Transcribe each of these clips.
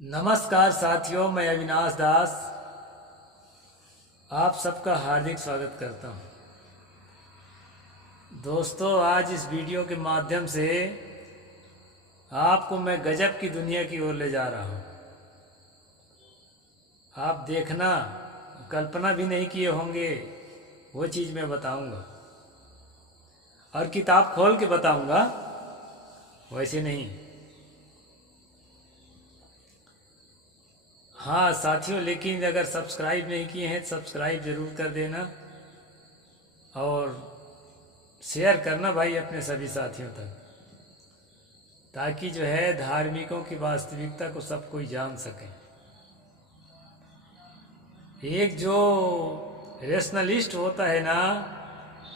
नमस्कार साथियों, मैं अविनाश दास आप सबका हार्दिक स्वागत करता हूं। दोस्तों, आज इस वीडियो के माध्यम से आपको मैं गजब की दुनिया की ओर ले जा रहा हूं। आप देखना, कल्पना भी नहीं किए होंगे वो चीज़ मैं बताऊंगा, और किताब खोल के बताऊंगा, वैसे नहीं। हाँ साथियों, लेकिन अगर सब्सक्राइब नहीं किए हैं तो सब्सक्राइब ज़रूर कर देना और शेयर करना भाई अपने सभी साथियों तक, ताकि जो है धार्मिकों की वास्तविकता को सब कोई जान सके। एक जो रेशनलिस्ट होता है ना,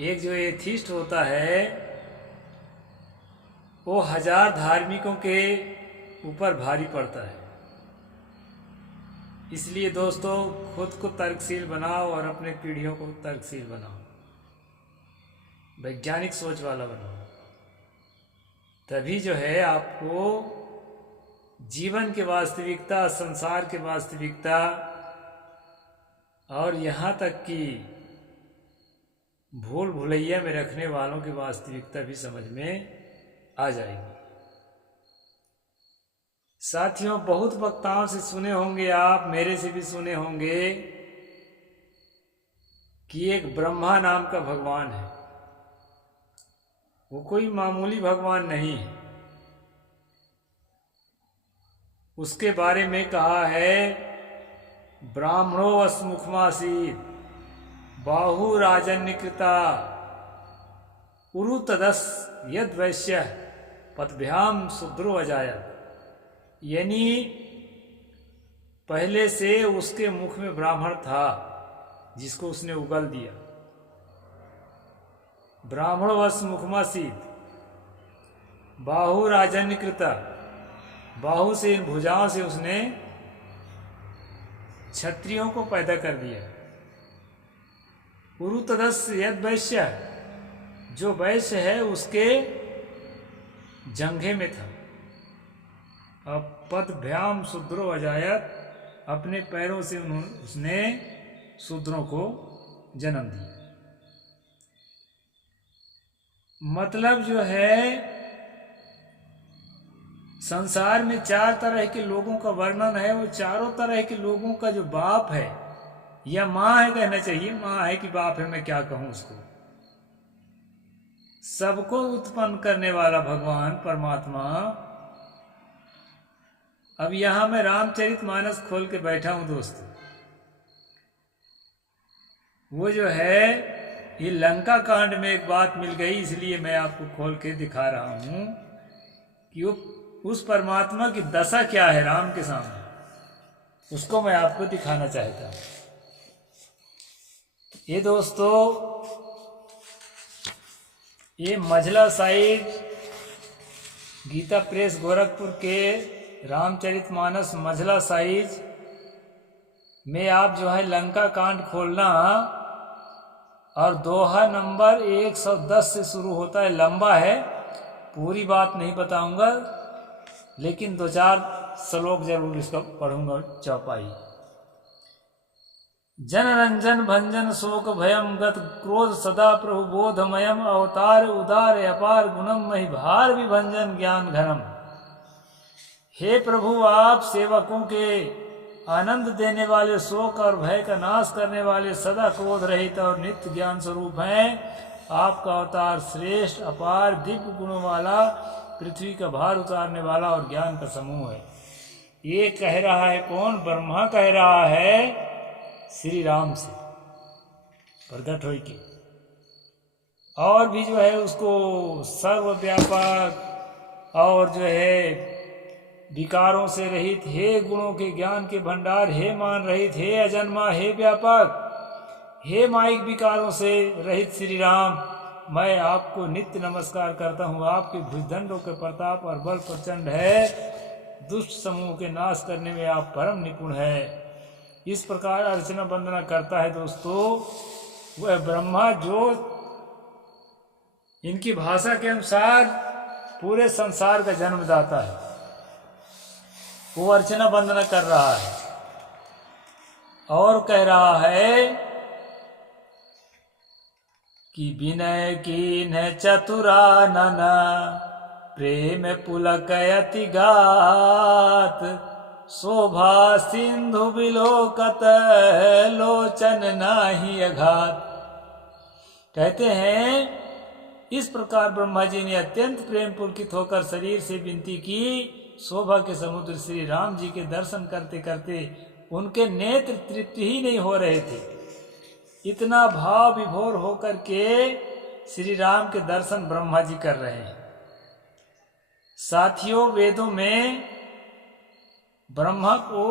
एक जो एथिस्ट होता है, वो 1000 धार्मिकों के ऊपर भारी पड़ता है। इसलिए दोस्तों, खुद को तर्कशील बनाओ और अपने पीढ़ियों को तर्कशील बनाओ, वैज्ञानिक सोच वाला बनाओ। तभी जो है आपको जीवन की वास्तविकता, संसार की वास्तविकता और यहाँ तक कि भूल भुलैया में रखने वालों की वास्तविकता भी समझ में आ जाएगी। साथियों, बहुत वक्ताओं से सुने होंगे आप, मेरे से भी सुने होंगे कि एक ब्रह्मा नाम का भगवान है। वो कोई मामूली भगवान नहीं है। उसके बारे में कहा है, ब्राह्मणो अस्मुखमासीत् बाहु राजन्यकृता उरु तदस यद वैश्य पदभ्याम शूद्रो अजायत। यानी पहले से उसके मुख में ब्राह्मण था जिसको उसने उगल दिया। ब्राह्मण वश मुखमासीत, बाहु राजन्यकृता, बाहु से, इन भुजाओं से उसने क्षत्रियों को पैदा कर दिया। उरु तदस यद वैश्य, जो वैश्य है उसके जंघे में था। अब पदभ्याम शूद्रो अजायत, अपने पैरों से उसने शूद्रों को जन्म दिया। मतलब जो है, संसार में 4 तरह के लोगों का वर्णन है। वो चारों तरह के लोगों का जो बाप है या माँ है, कहना चाहिए माँ है कि बाप है, मैं क्या कहूं उसको, सबको उत्पन्न करने वाला भगवान परमात्मा। अब यहां मैं रामचरितमानस खोल के बैठा हूं दोस्तों। वो जो है, ये लंका कांड में एक बात मिल गई, इसलिए मैं आपको खोल के दिखा रहा हूं कि वो उस परमात्मा की दशा क्या है राम के सामने, उसको मैं आपको दिखाना चाहता हूं। ये दोस्तों, ये मझला साइड गीता प्रेस गोरखपुर के रामचरितमानस मझला साइज में आप जो है लंका कांड खोलना, और दोहा नंबर 110 से शुरू होता है। लंबा है, पूरी बात नहीं बताऊंगा, लेकिन 2-4 श्लोक जरूर इसका पढ़ूंगा। चौपाई, जनरंजन भंजन शोक भयम गत क्रोध सदा प्रभु बोधमयम अवतार उदार अपार गुणम मही भार विभंजन ज्ञान घनम। हे प्रभु, आप सेवकों के आनंद देने वाले, शोक और भय का नाश करने वाले, सदा क्रोध रहित और नित्य ज्ञान स्वरूप हैं। आपका अवतार श्रेष्ठ, अपार, दिव्य गुणों वाला, पृथ्वी का भार उतारने वाला और ज्ञान का समूह है। ये कह रहा है कौन? ब्रह्मा कह रहा है श्री राम से प्रकट हो के। और भी जो है उसको सर्वव्यापक और जो है विकारों से रहित, हे गुणों के ज्ञान के भंडार, हे मान रहित, हे अजन्मा, हे व्यापक, हे माइक विकारों से रहित श्री राम, मैं आपको नित्य नमस्कार करता हूँ। आपके भुजदंडों के प्रताप और बल प्रचंड है। दुष्ट समूह के नाश करने में आप परम निपुण है। इस प्रकार अर्चना वंदना करता है दोस्तों वह ब्रह्मा, जो इनकी भाषा के अनुसार पूरे संसार का जन्मदाता है। वो अर्चना वंदना कर रहा है और कह रहा है कि विनय कीन चतुरानन प्रेम पुलकयति गात शोभा सिंधु विलोकत लोचन नाही अघात। कहते हैं इस प्रकार ब्रह्मा जी ने अत्यंत प्रेम पुलकित होकर शरीर से विनती की। शोभा के समुद्र श्री राम जी के दर्शन करते करते उनके नेत्र तृप्ति ही नहीं हो रहे थे। इतना भाव विभोर होकर के श्री राम के दर्शन ब्रह्मा जी कर रहे हैं। साथियों, वेदों में ब्रह्मा को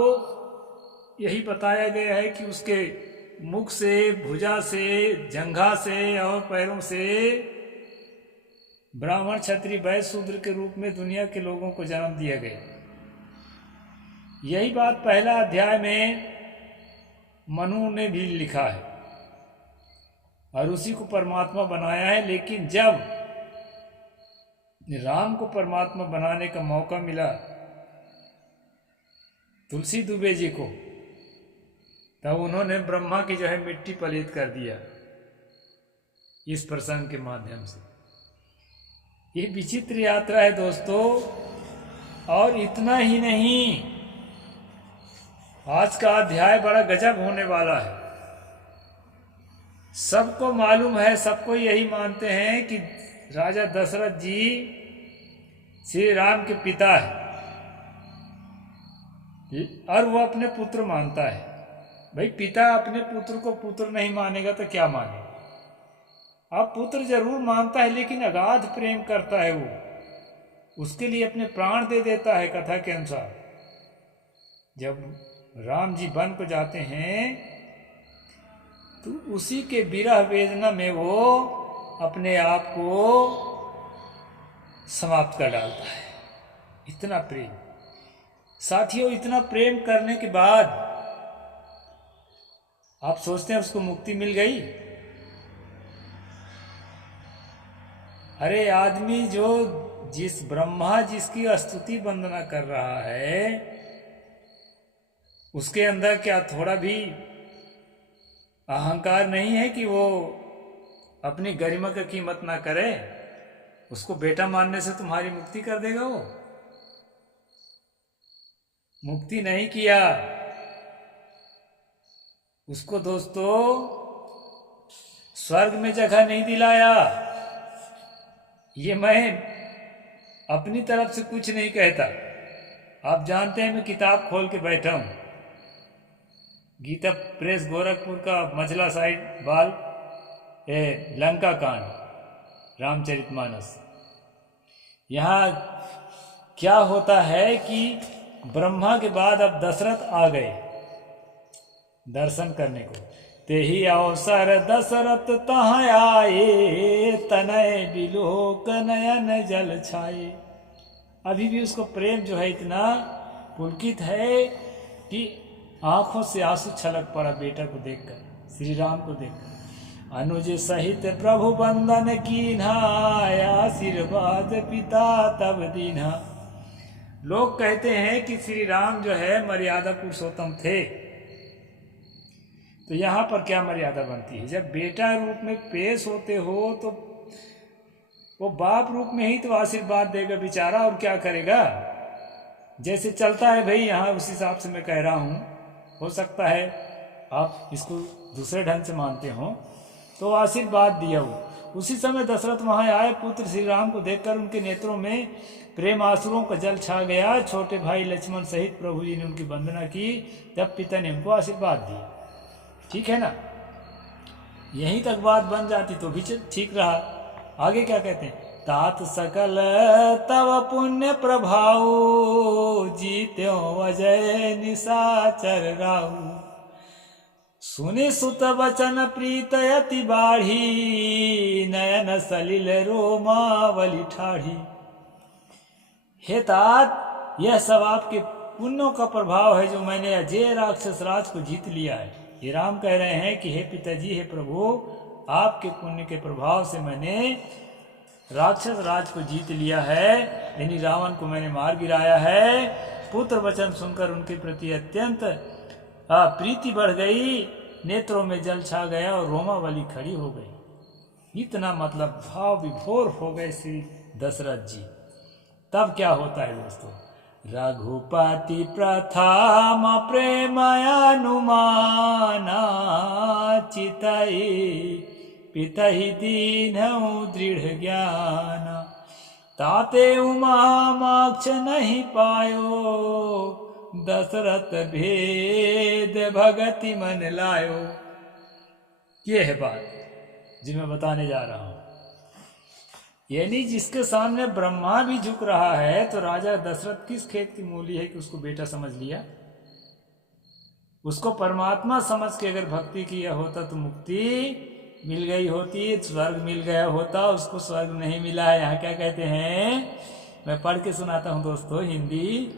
यही बताया गया है कि उसके मुख से, भुजा से, जंघा से और पैरों से ब्राह्मण, क्षत्रिय, वैश्य, शूद्र के रूप में दुनिया के लोगों को जन्म दिया गया। यही बात पहला अध्याय में मनु ने भी लिखा है और उसी को परमात्मा बनाया है। लेकिन जब राम को परमात्मा बनाने का मौका मिला तुलसी दुबे जी को, तब उन्होंने ब्रह्मा की जो है मिट्टी पलीत कर दिया इस प्रसंग के माध्यम से। ये विचित्र यात्रा है दोस्तों। और इतना ही नहीं, आज का अध्याय बड़ा गजब होने वाला है। सबको मालूम है, सबको यही मानते हैं कि राजा दशरथ जी श्री राम के पिता है और वो अपने पुत्र मानता है। भाई, पिता अपने पुत्र को पुत्र नहीं मानेगा तो क्या मानेगा? अब पुत्र जरूर मानता है, लेकिन अगाध प्रेम करता है वो, उसके लिए अपने प्राण दे देता है। कथा के अनुसार जब राम जी वन को जाते हैं तो उसी के विरह वेदना में वो अपने आप को समाप्त कर डालता है। इतना प्रेम। साथियों, इतना प्रेम करने के बाद आप सोचते हैं उसको मुक्ति मिल गई? अरे आदमी जो जिस ब्रह्मा जिसकी स्तुति वंदना कर रहा है, उसके अंदर क्या थोड़ा भी अहंकार नहीं है कि वो अपनी गरिमा की कीमत ना करे? उसको बेटा मानने से तुम्हारी मुक्ति कर देगा? वो मुक्ति नहीं किया। उसको दोस्तों स्वर्ग में जगह नहीं दिलाया। ये मैं अपनी तरफ से कुछ नहीं कहता। आप जानते हैं मैं किताब खोल के बैठा हूं, गीता प्रेस गोरखपुर का मझला साइड बाल लंका कांड, रामचरितमानस। यहाँ क्या होता है कि ब्रह्मा के बाद अब दशरथ आ गए दर्शन करने को। तेहि अवसर दशरथ तहाँ आए, तनय बिलोक नयन जल छाए। अभी भी उसको प्रेम जो है इतना पुलकित है कि आंखों से आंसू छलक पड़ा बेटा को देखकर, श्री राम को देखकर। अनुज सहित प्रभु बंदन कीन्हा, आशीर्वाद पिता तब दीन्हा। लोग कहते हैं कि श्री राम जो है मर्यादा पुरुषोत्तम थे। तो यहाँ पर क्या मर्यादा बनती है? जब बेटा रूप में पेश होते हो तो वो बाप रूप में ही तो आशीर्वाद देगा बेचारा, और क्या करेगा? जैसे चलता है भाई यहाँ, उस हिसाब से मैं कह रहा हूँ। हो सकता है आप इसको दूसरे ढंग से मानते हो। तो आशीर्वाद दिया वो। उसी समय दशरथ वहाँ आए। पुत्र श्री राम को देखकर उनके नेत्रों में प्रेम आंसुओं का जल छा गया। छोटे भाई लक्ष्मण सहित प्रभु जी ने उनकी वंदना की। तब पिता ने उनको आशीर्वाद दिया। ठीक है ना? यहीं तक बात बन जाती तो भी ठीक रहा। आगे क्या कहते हैं? तात सकल तव पुण्य प्रभाव, जीत्यो अजय निशाचर राहु। सुनि सुत वचन प्रीत अति बाढ़ी, नयन सलिल रोमावली ठाढ़ी। हे तात, यह सब आपके पुण्यों का प्रभाव है जो मैंने अजय राक्षस राज को जीत लिया है। ये राम कह रहे हैं कि हे पिताजी, हे प्रभु, आपके पुण्य के प्रभाव से मैंने राक्षस राज को जीत लिया है, यानी रावण को मैंने मार गिराया है। पुत्र वचन सुनकर उनके प्रति अत्यंत प्रीति बढ़ गई, नेत्रों में जल छा गया और रोमावली खड़ी हो गई। इतना मतलब भाव विभोर हो गए श्री दशरथ जी। तब क्या होता है दोस्तों, रघुपति प्रथम प्रेमयानुमाना चितई पितहि दीनहु दृढ़ ज्ञान, ताते उमा मोक्ष नहीं पायो, दशरथ भेद भगति मन लायो। ये है बात जो मैं बताने जा रहा हूं। यानी जिसके सामने ब्रह्मा भी झुक रहा है, तो राजा दशरथ किस खेत की मूली है कि उसको बेटा समझ लिया। उसको परमात्मा समझ के अगर भक्ति किया होता तो मुक्ति मिल गई होती, स्वर्ग मिल गया होता। उसको स्वर्ग नहीं मिला है। यहाँ क्या कहते हैं, मैं पढ़ के सुनाता हूँ दोस्तों हिंदी।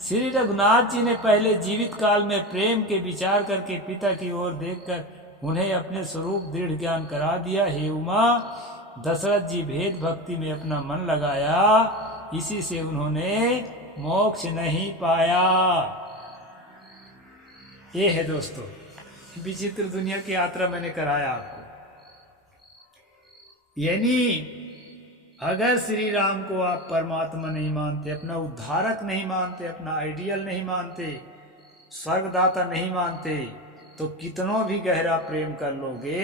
श्री रघुनाथ जी ने पहले जीवित काल में प्रेम के विचार करके पिता की ओर देखकर उन्हें अपने स्वरूप दृढ़ ज्ञान करा दिया। हे उमा, दशरथ जी भेद भक्ति में अपना मन लगाया, इसी से उन्होंने मोक्ष नहीं पाया। ये है दोस्तों विचित्र दुनिया की यात्रा मैंने कराया आपको। यानी अगर श्री राम को आप परमात्मा नहीं मानते, अपना उद्धारक नहीं मानते, अपना आइडियल नहीं मानते, स्वर्गदाता नहीं मानते, तो कितनों भी गहरा प्रेम कर लोगे,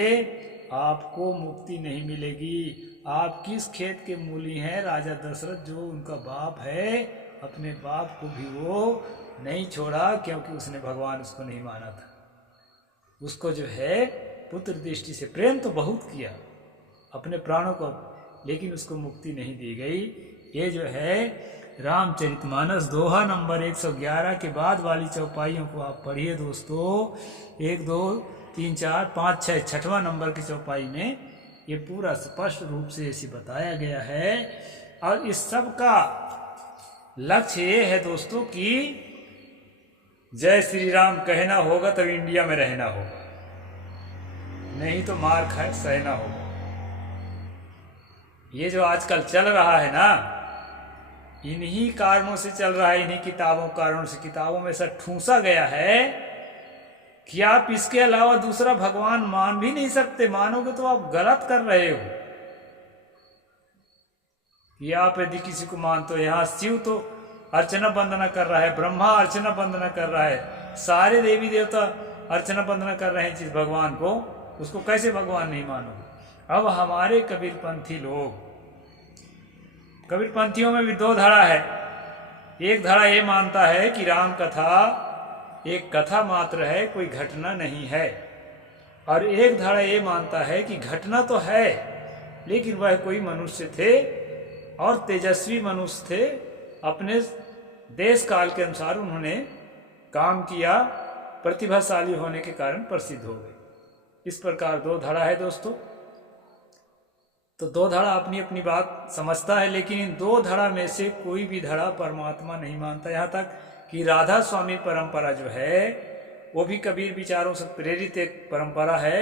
आपको मुक्ति नहीं मिलेगी। आप किस खेत के मूली हैं? राजा दशरथ जो उनका बाप है, अपने बाप को भी वो नहीं छोड़ा, क्योंकि उसने भगवान उसको नहीं माना था। उसको जो है पुत्र दृष्टि से प्रेम तो बहुत किया अपने प्राणों को, लेकिन उसको मुक्ति नहीं दी गई। ये जो है रामचरितमानस दोहा नंबर 111 के बाद वाली चौपाइयों को आप पढ़िए दोस्तों। 1 2 3 4 5 6 छठवां नंबर की चौपाई में ये पूरा स्पष्ट रूप से ऐसे बताया गया है। और इस सब का लक्ष्य ये है दोस्तों कि जय श्री राम कहना होगा तो इंडिया में रहना होगा, नहीं तो मार खाए सहना होगा। ये जो आजकल चल रहा है ना, इन्हीं कारणों से चल रहा है, इन्हीं किताबों कारणों से। किताबों में ऐसा ठूंसा गया है कि आप इसके अलावा दूसरा भगवान मान भी नहीं सकते। मानोगे तो आप गलत कर रहे हो। कि आप यदि किसी को मानते हो, यहाँ शिव तो अर्चना वंदना कर रहा है, ब्रह्मा अर्चना वंदना कर रहा है, सारे देवी देवता अर्चना वंदना कर रहे हैं जिस भगवान को, उसको कैसे भगवान नहीं मानोगे? अब हमारे कबीरपंथी लोग, कबीरपंथियों में भी 2 धड़ा है। एक धड़ा ये मानता है कि राम कथा एक कथा मात्र है, कोई घटना नहीं है। और एक धड़ा ये मानता है कि घटना तो है, लेकिन वह कोई मनुष्य थे और तेजस्वी मनुष्य थे, अपने देश काल के अनुसार उन्होंने काम किया, प्रतिभाशाली होने के कारण प्रसिद्ध हो गए। इस प्रकार 2 धड़ा है दोस्तों। तो 2 धड़ा अपनी अपनी बात समझता है, लेकिन इन 2 धड़ा में से कोई भी धड़ा परमात्मा नहीं मानता। यहाँ तक कि राधा स्वामी परंपरा जो है वो भी कबीर विचारों से प्रेरित एक परंपरा है,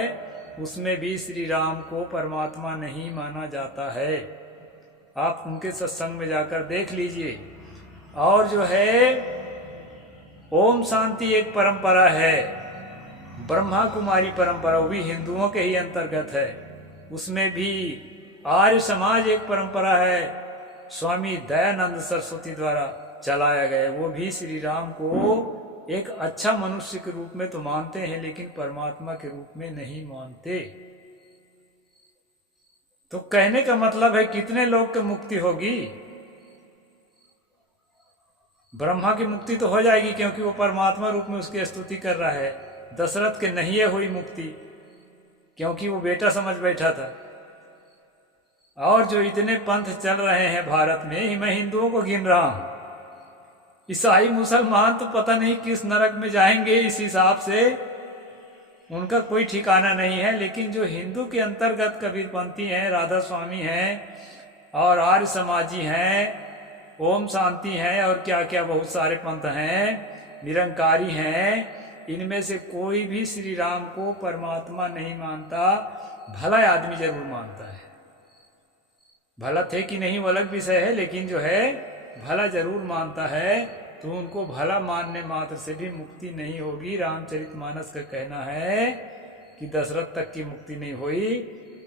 उसमें भी श्री राम को परमात्मा नहीं माना जाता है। आप उनके सत्संग में जाकर देख लीजिए। और जो है ओम शांति एक परंपरा है, ब्रह्मा कुमारी परंपरा, वो भी हिंदुओं के ही अंतर्गत है। उसमें भी आर्य समाज एक परंपरा है, स्वामी दयानंद सरस्वती द्वारा चलाया गया। वो भी श्री राम को एक अच्छा मनुष्य के रूप में तो मानते हैं, लेकिन परमात्मा के रूप में नहीं मानते। तो कहने का मतलब है कितने लोग की मुक्ति होगी? ब्रह्मा की मुक्ति तो हो जाएगी, क्योंकि वो परमात्मा रूप में उसकी स्तुति कर रहा है। दशरथ के नहीं हुई मुक्ति, क्योंकि वो बेटा समझ बैठा था। और जो इतने पंथ चल रहे हैं भारत में, मैं हिंदुओं को गिन रहा हूं, ईसाई मुसलमान तो पता नहीं किस नरक में जाएंगे। इस हिसाब से उनका कोई ठिकाना नहीं है। लेकिन जो हिंदू के अंतर्गत कबीरपंथी हैं, राधा स्वामी हैं और आर्य समाजी हैं, ओम शांति हैं और क्या क्या बहुत सारे पंथ हैं, निरंकारी हैं, इनमें से कोई भी श्री राम को परमात्मा नहीं मानता। भला आदमी जरूर मानता है, भला थे कि नहीं वो अलग विषय है, लेकिन जो है भला जरूर मानता है। तो उनको भला मानने मात्र से भी मुक्ति नहीं होगी। रामचरितमानस का कहना है कि दशरथ तक की मुक्ति नहीं हुई।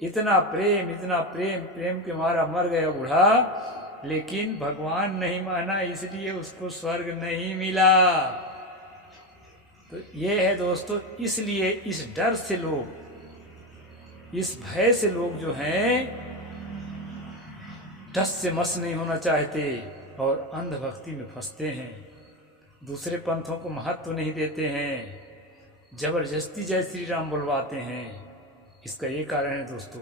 इतना प्रेम, इतना प्रेम, प्रेम के मारा मर गया बूढ़ा, लेकिन भगवान नहीं माना, इसलिए उसको स्वर्ग नहीं मिला। तो ये है दोस्तों, इसलिए इस डर से लोग, इस भय से लोग जो हैं टस से मस नहीं होना चाहते और अंधभक्ति में फंसते हैं, दूसरे पंथों को महत्व नहीं देते हैं, जबरदस्ती जय श्री राम बुलवाते हैं। इसका ये कारण है दोस्तों,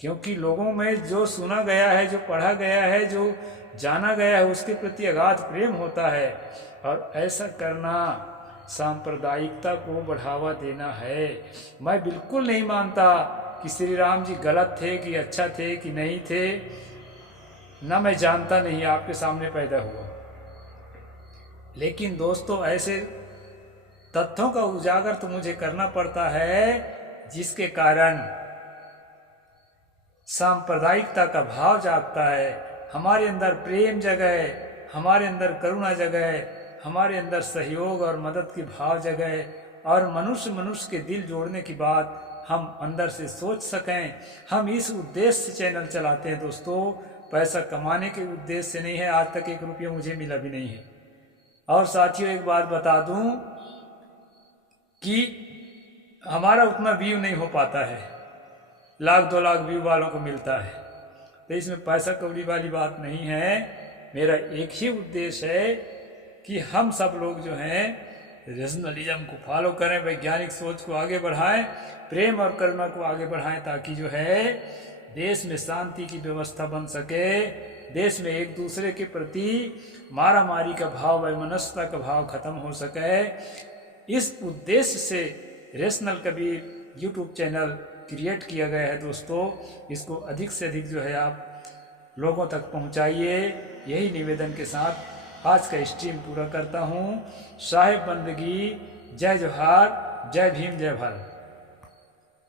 क्योंकि लोगों में जो सुना गया है, जो पढ़ा गया है, जो जाना गया है, उसके प्रति अगाध प्रेम होता है। और ऐसा करना सांप्रदायिकता को बढ़ावा देना है। मैं बिल्कुल नहीं मानता कि श्री राम जी गलत थे कि अच्छा थे कि नहीं थे, ना मैं जानता नहीं, आपके सामने पैदा हुआ। लेकिन दोस्तों ऐसे तथ्यों का उजागर तो मुझे करना पड़ता है जिसके कारण सांप्रदायिकता का भाव जागता है, हमारे अंदर प्रेम जगे, हमारे अंदर करुणा जगे, हमारे अंदर सहयोग और मदद की भाव जगे, और मनुष्य मनुष्य के दिल जोड़ने की बात हम अंदर से सोच सकें। हम इस उद्देश्य से चैनल चलाते हैं दोस्तों, पैसा कमाने के उद्देश्य से नहीं है। आज तक 1 रुपया मुझे मिला भी नहीं है। और साथियों एक बात बता दूं कि हमारा उतना व्यू नहीं हो पाता है, 1-2 लाख व्यू वालों को मिलता है। तो इसमें पैसा कौड़ी वाली बात नहीं है। मेरा एक ही उद्देश्य है कि हम सब लोग जो हैं रीजनलिज्म को फॉलो करें, वैज्ञानिक सोच को आगे बढ़ाएं, प्रेम और करुणा को आगे बढ़ाएं, ताकि जो है देश में शांति की व्यवस्था बन सके, देश में एक दूसरे के प्रति मारामारी का भाव, वैमनस्यता का भाव खत्म हो सके। इस उद्देश्य से rational Kabir YouTube channel create किया गया है दोस्तों। इसको अधिक से अधिक जो है आप लोगों तक पहुंचाइए। यही निवेदन के साथ आज का स्ट्रीम पूरा करता हूं। साहिब बंदगी, जय जोहार, जय भीम, जय भारत।